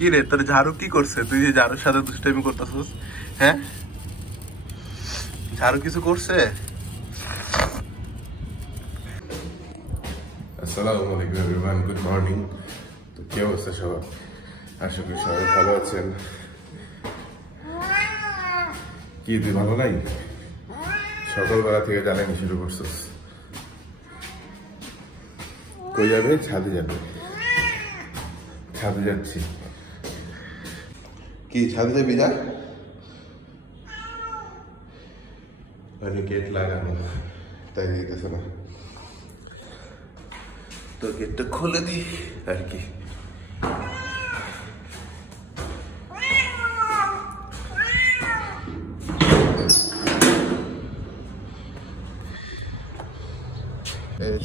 কি রে তোর ঝাড়ু কি করছে? তুই যে ঝাড়ুর সাথে দুষ্টামি করতেছিস, হ্যাঁ? ঝাড়ু কিছু করছে? আসসালামু আলাইকুম এভরিওয়ান, গুড মর্নিং। তো কি অবস্থা সবার? আশা করি সবাই ভালো আছেন। কি তুই ভালো নাই? সকালবেলা থেকে জ্বালানি শুরু করছিস। কই যাবে? ছাদে যাবে। ছাদে যাচ্ছি। কি ছাদে যাবি? যা, গেট লাগানো, তাই দিতেছে না। তো গেটটা খুলে দি আর কি।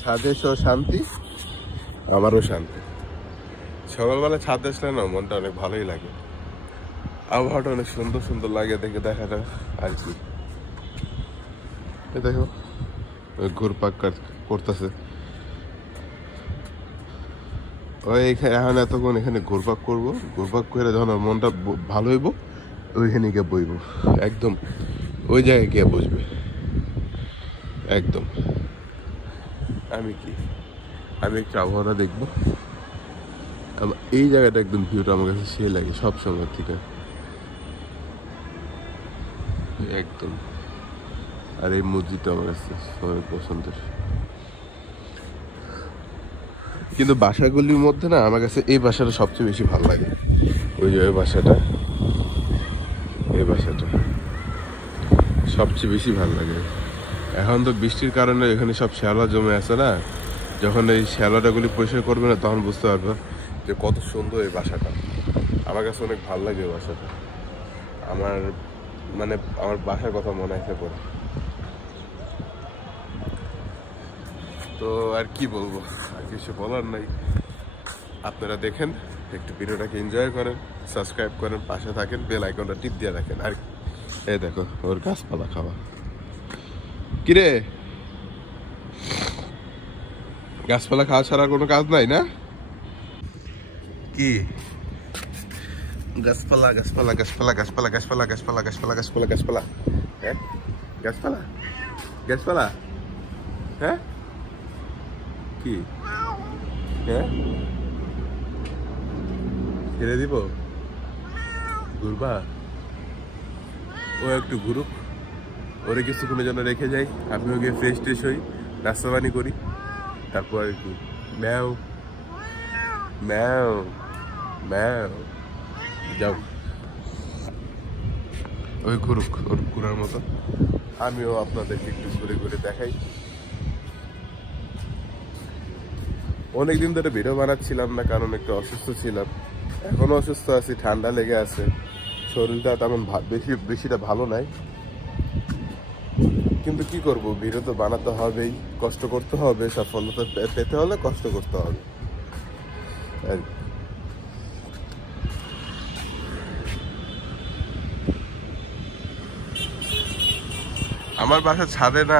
ছাদে এসেও শান্তি, আমারও শান্তি। সকালবেলা ছাদে আসলে না মনটা অনেক ভালোই লাগে, আবহাওয়াটা অনেক সুন্দর সুন্দর লাগে দেখে, দেখাটা আর কি। দেখো ঘুরপাক করতেছে ওই এখন এতক্ষণ এখানে ঘুরপাক করবো, ঘুরপাক করে যখন মনটা ভালো হইব ওইখানে গিয়ে বইব, একদম ওই জায়গায় গিয়ে বসবে একদম। আমি একটু আবহাওয়াটা দেখবো। এই জায়গাটা একদম ভিউটা আমার কাছে সে লাগে সব সময় থেকে একদম। আর এই মসজিদটা আমার কাছে অনেক পছন্দের। কিন্তু বাসাগুলির মধ্যে না আমার কাছে এই বাসাটা সবচেয়ে বেশি ভালো লাগে। ওই যে ওই বাসাটা সবচেয়ে বেশি ভালো লাগে। এখন তো বৃষ্টির কারণে এখানে সব শ্যাওলা জমে আছে না, যখন এই শ্যাওলাটাগুলি পরিষ্কার করবে না তখন বুঝতে পারবে যে কত সুন্দর এই বাসাটা। আমার কাছে অনেক ভালো লাগে এই বাসাটা। আমার বাসার কথা মনে আসে পড়ে। তো আর কি বলবো, আর কিছু বলার নাই। আপনারা দেখেন, একটু ভিডিওটাকে এনজয় করেন, সাবস্ক্রাইব করেন, পাশে থাকেন, বেল আইকনটা টিপ দিয়ে রাখেন। আর এই দেখো ওর গাছপালা খাওয়া। কিরে, গাছপালা খাওয়া ছাড়া কোনো কাজ নাই না? কি গাছপালা গাছপালা গাছপালা গাছপালা গাছপালা গাছপালা গাছপালা গাছপালা গাছপালা, হ্যাঁ গাছপালা গাছপালা, হ্যাঁ কি, হ্যাঁ ছেড়ে দিব? ঘুরবা? ও একটু ঘুরুক, ওরে কিছুক্ষণের জন্য রেখে যাই, আমিও গিয়ে ফ্রেশ ট্রেশ হই, নাস্তা পানি করি, তারপর একটু ম্যাও ম্যাও ম্যাও যাও। ওই ঘুরুক ওর ঘুরার মতো, আমিও আপনাদেরকে একটু ঘুরে ঘুরে দেখাই। অনেকদিন ধরে ভিডিও বানাচ্ছিলাম না, কারণ একটু অসুস্থ ছিলাম। এখনো অসুস্থ আছি, ঠান্ডা লেগে আছে, শরীরটা তেমন বেশিটা ভালো নাই। কিন্তু কি করব, ভিডিও তো বানাতে হবেই, কষ্ট করতে হবে, সফলতা পেতে হলে কষ্ট করতে হবে। আমার বাসার ছাদে না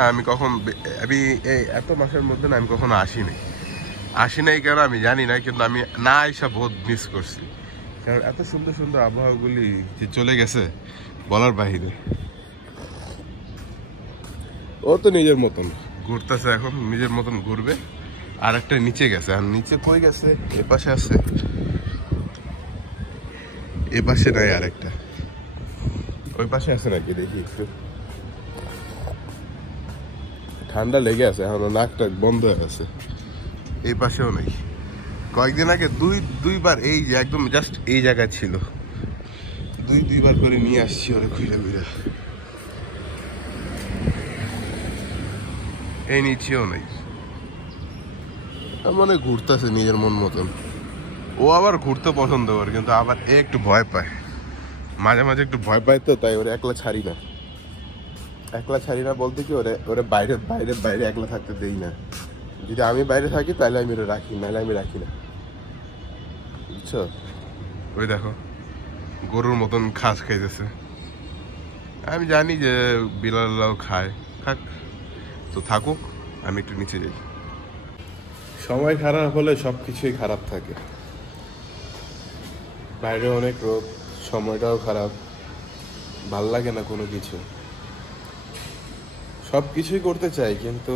আমি এই এত মাসের মধ্যে না আমি কখনো আসি নাই কেন আমি জানি না, কিন্তু আমি না এসে বহুত মিস করছি। কারণ এত সুন্দর সুন্দর আবহাওয়াগুলি যে চলে গেছে বলার বাহিরে। ও তো নিজের মতন ঘুরতেছে, এখন নিজের মতন ঘুরবে। আর একটা নিচে গেছে, আর নিচে কই গেছে? এ পাশে আছে, এ পাশে নাই, আরেকটা ওই পাশে আছে নাকি দেখি একটু। ঠান্ডা লেগে আছে, এখন নাকটা বন্ধ হয়ে আছে। এই পাশেও নেই। কয়েকদিন আগে দুইবার এই যে একদম জাস্ট এই জায়গায় ছিল, দুইবার করে নিয়ে আসছি ওরে খুঁজে খুঁজে। এই নিচেও নেই। মানে ঘুরতেছে নিজের মন মতন। ও আবার ঘুরতে পছন্দ করে, কিন্তু আবার একটু ভয় পায়, মাঝে মাঝে একটু ভয় পায়, তো তাই ওরে একলা ছাড়ি না বলতে কি, ওরে বাইরে বাইরে বাইরে একলা থাকতে দেই না। যদি আমি বাইরে থাকি তাহলে আমি ওরে রাখি, নাহলে আমি রাখি না, বুঝছো? ওই দেখো গরুর মতন ঘাস খাইতেছে। আমি জানি যে বিলাল্লাও খায়, থাক তো থাকুক, আমি একটু নিচে যাই। সময় খারাপ হলে সব কিছুই খারাপ থাকে। বাইরে অনেক রোদ, সময়টাও খারাপ, ভাল লাগে না কোনো কিছু। সব কিছুই করতে চাই কিন্তু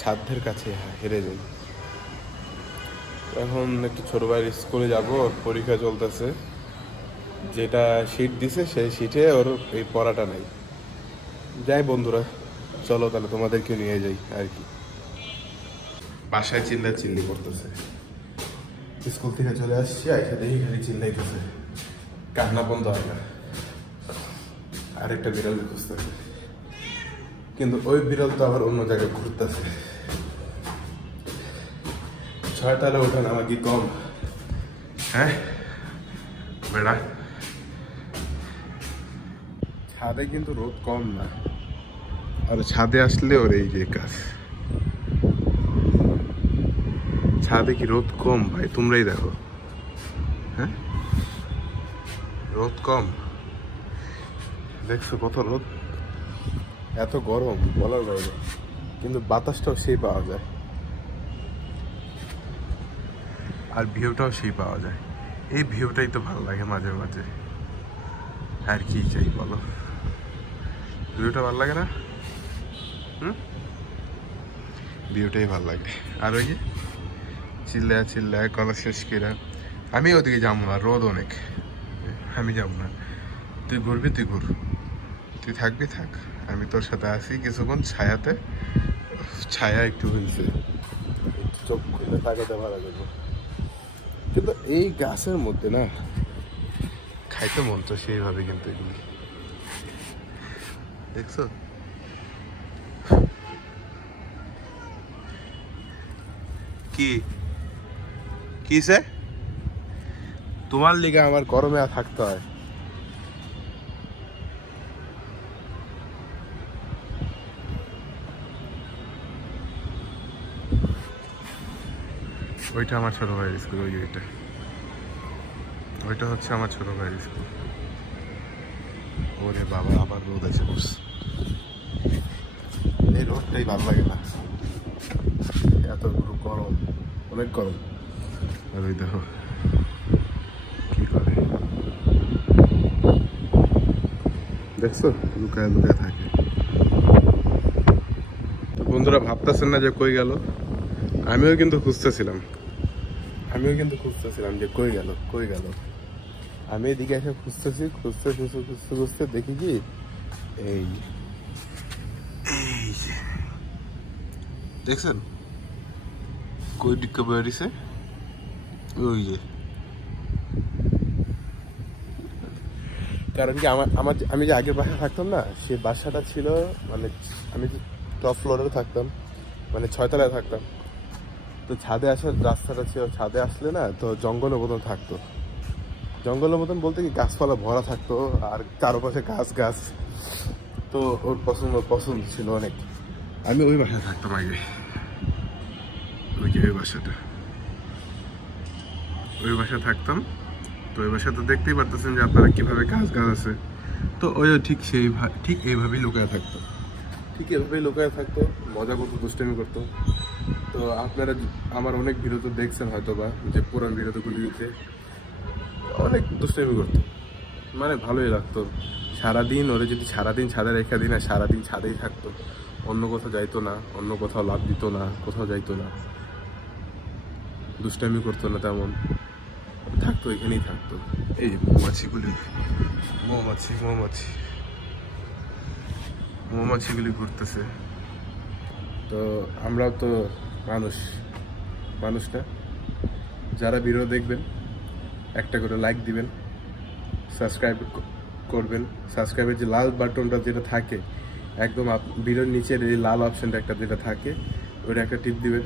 সাধ্যের কাছে হেরে যাই। এখন একটু ছোট ভাইয়ের স্কুলে যাব, পরীক্ষা চলতেছে, যেটা শীট দিছে সেই শীটে ওর এই পড়াটা নাই। যাই বন্ধুরা, চলো তাহলে তোমাদেরকে নিয়ে যাই আর কি। বাসায় চিল্লি করতেছে, স্কুল থেকে চলে আসছি, আইসা দেখি খালি চিল্লাইতেছে, কান্না বন্ধ হয় না। আরেকটা বিড়াল খুঁজতেছে, কিন্তু ওই বিড়াল তো আবার অন্য জায়গায় ঘুরতেছে। 6 তলা ওঠা নামা কি কম? হ্যাঁ বেড়া, ছাদে কিন্তু রোদ কম না, আর ছাদে আসলে ওর এই যে কাজ। ছাদে কি রোদ কম ভাই? তোমরাই দেখো। হ্যাঁ রোদ কম, দেখছো কত রোদ, এত গরম বলার বাইরে, কিন্তু বাতাসটাও সেই পাওয়া যায়, আর ভিউটাও সেই পাওয়া যায়। এই ভিউটাই তো ভালো লাগে মাঝে মাঝে, আর কি চাই বলো? ভিউটা ভালো লাগে না? ভিউটাই ভালো লাগে। আর ওই যে চিল্লায় কলেজ শেষ করে আমি ওদিকে যাবো না, রোদ অনেক, আমি যাবো না। তুই ঘুরবি তুই ঘুর, তুই থাকবি থাক, আমি তোর সাথে আসি কিছুক্ষণ ছায়াতে। ছায়া একটু হয়েছে, চোখ খুলে তাকাতে ভালো লাগবে। কিন্তু এই গাছের মধ্যে না খাইতে মন তো সেইভাবে, কিন্তু এগুলি দেখছো কি কিসে? তোমার লিগে আমার গরমে আর থাকতে হয়। ওইটা আমার ছোট ভাইয়ের স্কুল, ওইটা হচ্ছে আমার ছোট ভাইয়ের স্কুল। ওরে বাবা, আবার রোদ আছে বস, এই রোদটাই ভালো লাগে না, এত গরম, অনেক গরম। আর ওই দেখো কি করে, দেখছো লুকায় থাকে। তো বন্ধুরা ভাবতেছেন না যে কই গেল? আমিও কিন্তু খুঁজতেছিলাম যে কই গেল। আমি এদিকে এসে খুঁজতে দেখি কি এই দেখছেন কই ডিক্কা বেরিয়েছে, ওই যে। কারণ কি আমি যে আগের বাসায় থাকতাম না, সেই বাসাটা ছিল মানে আমি টপ ফ্লোরে থাকতাম, মানে 6 তলায় থাকতাম। তো ছাদে আসার রাস্তাটা ছিল, ছাদে আসলে না তো জঙ্গলের মতন থাকতো, জঙ্গলের মতন বলতে কি গাছপালা ভরা থাকতো, আর চারপাশে গাছ। তো ওর পছন্দ ছিল অনেক। আমি ওই বাসায় থাকতাম আগে, ওই বাসায় থাকতাম। তো ওই বাসায় তো দেখতেই পারতেছেন যে আপনারা কিভাবে গাছ আছে। তো ওই ঠিক এইভাবেই লুকায় থাকতো, মজা করতো, দুষ্টামি করতো। তো আপনারা আমার অনেক ভিডিও তো দেখছেন হয়তো বা, যে পুরান ভিডিওগুলিতে অনেক দুষ্টামি করতো, মানে ভালোই লাগতো। সারাদিন ওরা যদি সারাদিন ছাদে রেখা দিই না, সারাদিন ছাদেই থাকতো, অন্য কোথাও যাইতো না, অন্য কোথাও লাভ দিত না, কোথাও যাইতো না, দুষ্টামি করতো না তেমন, থাকতো এখানেই থাকতো। এই যে মৌমাছিগুলি ঘুরতেছে। তো আমরাও তো মানুষটা, যারা ভিডিও দেখবেন একটা করে লাইক দিবেন, সাবস্ক্রাইব করবেন। সাবস্ক্রাইবের যে লাল বাটনটা যেটা থাকে একদম ভিডিওর নিচের এই লাল অপশনটা একটা যেটা থাকে, ওটা একটা টিপ দিবেন,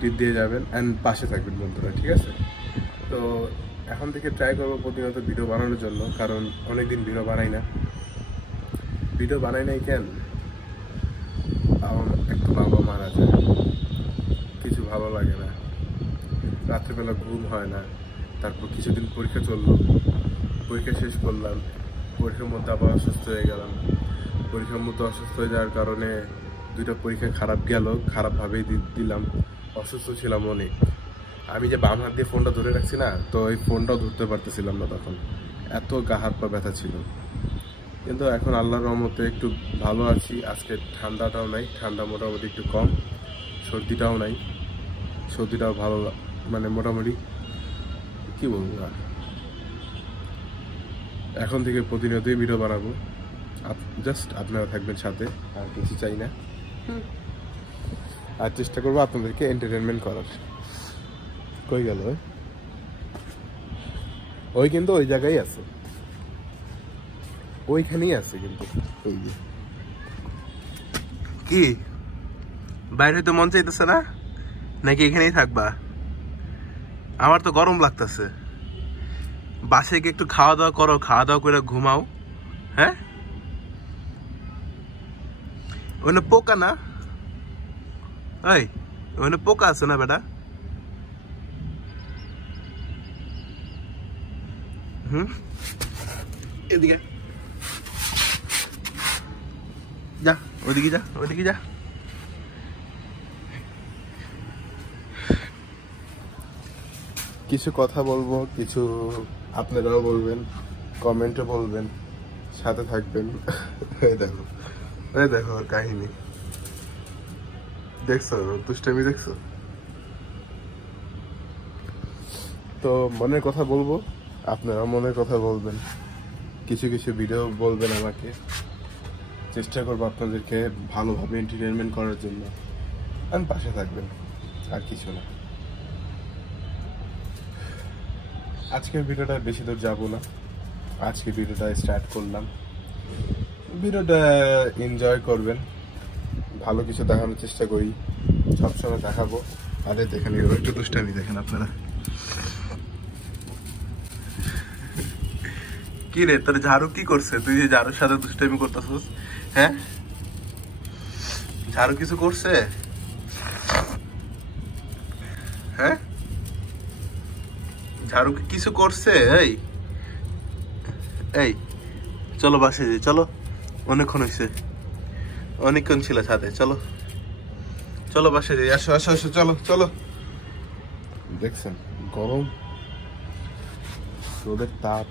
টিপ দিয়ে যাবেন অ্যান্ড পাশে থাকবেন বন্ধুরা, ঠিক আছে? তো এখন থেকে ট্রাই করবো প্রতিনিয়ত ভিডিও বানানোর জন্য, কারণ অনেকদিন ভিডিও বানাই নাই কেন, একটু বাবা মারা যায়, কিছু ভালো লাগে না, রাত্রেবেলা ঘুম হয় না। তারপর কিছুদিন পরীক্ষা চললো, পরীক্ষা শেষ করলাম, পরীক্ষার মধ্যে আবার অসুস্থ হয়ে গেলাম। পরীক্ষার মধ্যে অসুস্থ হয়ে যাওয়ার কারণে 2টা পরীক্ষা খারাপভাবেই দিলাম, অসুস্থ ছিলাম অনেক। আমি যে বাম হাত দিয়ে ফোনটা ধরে রাখছি না, তো এই ফোনটাও ধরতে পারতেছিলাম না তখন, এত গা হাত পা ব্যথা ছিল। কিন্তু এখন আল্লাহর রহমতে একটু ভালো আছি। আজকে ঠান্ডাটাও নাই, ঠান্ডা মোটামুটি একটু কম, সর্দিটাও নাই, সর্দিটাও ভালো, মানে মোটামুটি কি বলবো আর। এখন থেকে প্রতিনিয়তই ভিডিও বানাবো, জাস্ট আপনারা থাকবেন সাথে, আর কিছু চাই না। আর চেষ্টা করবো আপনাদেরকে এন্টারটেনমেন্ট করার। কই গেল ওই? কিন্তু ওই জায়গায় আছে, ওইখানেই আছে কিন্তু। ওই যে কি বাইরে হইতে মন চাইতেছে না নাকি এখানেই থাকবা? আমার তো গরম লাগতেছে। বাসায় গিয়ে একটু খাওয়া দাওয়া করো, খাওয়া দাওয়া করে ঘুমাও। হ্যাঁ, ওখানে পোকা না? ওই ওখানে পোকা আছে না বেটা? এদিকে যা, ওইদিকে যা, ওইদিকে যা। কিছু কথা বলবো, কিছু আপনারাও বলবেন, কমেন্টে বলবেন, সাথে থাকবেন। এই দেখো, এই দেখো ওর কাহিনী দেখছো, দুষ্টামি দেখছো। তো মনের কথা বলবো, আপনারা মনের কথা বলবেন, কিছু কিছু ভিডিও বলবেন আমাকে, চেষ্টা করবো আপনাদেরকে ভালোভাবে এন্টারটেনমেন্ট করার জন্য। আমি পাশে থাকবেন, আর কিছু না। আজকের ভিডিওটা বেশি দূর যাবো না, আজকে ভিডিওটা স্টার্ট করলাম। ভিডিওটা এনজয় করবেন, ভালো কিছু দেখানোর চেষ্টা করি, সবসময় দেখাবো। আরে দেখেন একটু দুষ্টামি দেখেন আপনারা। কি রে, তোর ঝাড়ু কি করছে? তুই যে ঝাড়ুর সাথে দুষ্টামি করতেছিস, হ্যাঁ? ঝাড়ু কিছু করছে? হ্যাঁ, ঝাড়ু কিছু করছে? এই এই চলো বাসে যাই, চলো। অনেকক্ষণ হয়েছে, অনেকক্ষণ ছিল সাথে, চলো চলো বাসে যাই। আসো আসো আসো, চলো চলো। দেখছেন গরম, রোদের তাপ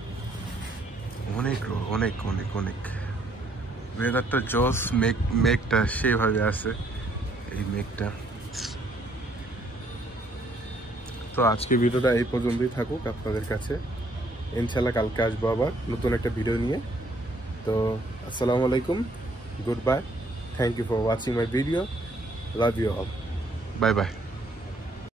অনেক অনেক অনেক অনেক। ওয়েদারটা জোস, মেঘটা সেভাবে আছে, এই মেঘটা। তো আজকে ভিডিওটা এই পর্যন্তই থাকুক আপনাদের কাছে। ইনশাল্লাহ কালকে আসবো আবার নতুন একটা ভিডিও নিয়ে। তো আসসালামু আলাইকুম, good bye, thank you for watching my video, love you all, bye by.